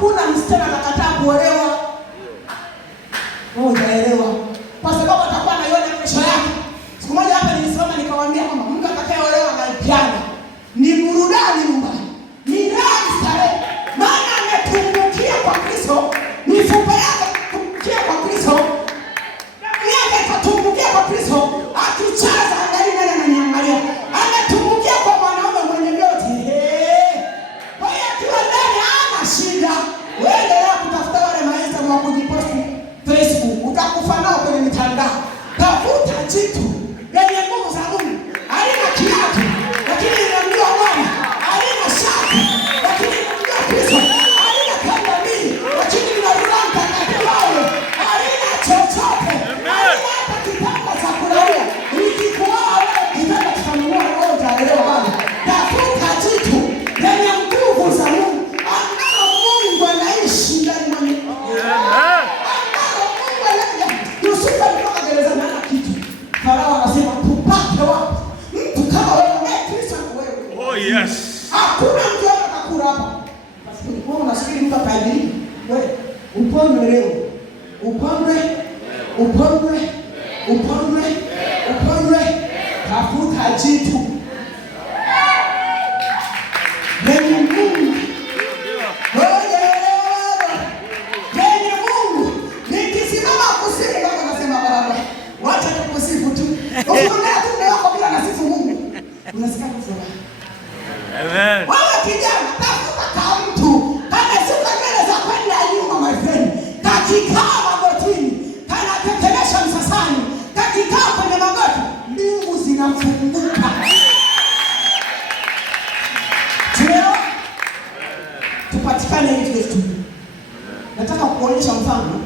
Hakuna msichana atakataa kuolewa. Unaelewa? Kwa sababu atakuwa anaiona kesho yake. Siku moja hapa nilisimama nikawaambia kwamba mtu atakayeolewa anaipiana ni burudani nyumbani. Ni raha starehe. Maana ametumbukia kwa Kristo, mifupa yake tumbukia kwa Kristo. Damu yake ikatumbukia kwa Kristo, akichaza angalia nani ananiangalia. Ametumbukia kwa mwanaume mwenye yote. Kwa hiyo akiwa ndani hana shida. Wewe endelea kutafuta wale maisha wa kujiposti Facebook, utakufa nao kwenye mitandao. Tafuta jitu lenye nguvu za Mungu. Halina kiatu, lakini linamjua Bwana. Halina shati, lakini linamjua Kristo. Halina kamba mbili, lakini lina Roho Mtakatifu. Halina chochote. Halina hata kitanda cha kulalia. Nikikuoa wewe kitanda kitanunua wewe utaelewa Bwana. Tafuta jitu lenye nguvu za Mungu. Ambao Mungu anaishi ndani mwako. Farao anasema tupate wapi mtu kama wewe Kristo wewe. Oh yes. Hakuna mtu atakakula hapa. Basi wewe unasubiri mtu akaajiri. Wewe upondwe leo. Upondwe. Tafuta jitu. Lenye Mungu. Lenye Mungu. Nikisimama kusema kama nasema baba. Wacha tukusifu tu. Ukiona tu ndio wako bila nasifu Mungu. Unasikia furaha. Amen. Wewe kijana tafuta kama mtu kama shuka mbele za kwenda nyuma my friend. Kakikaa magotini, kana tetemesha msasani. Kakikaa kwenye magoti, mbingu zinafunguka. Leo tupatikane hivi tu. Nataka kuonyesha mfano.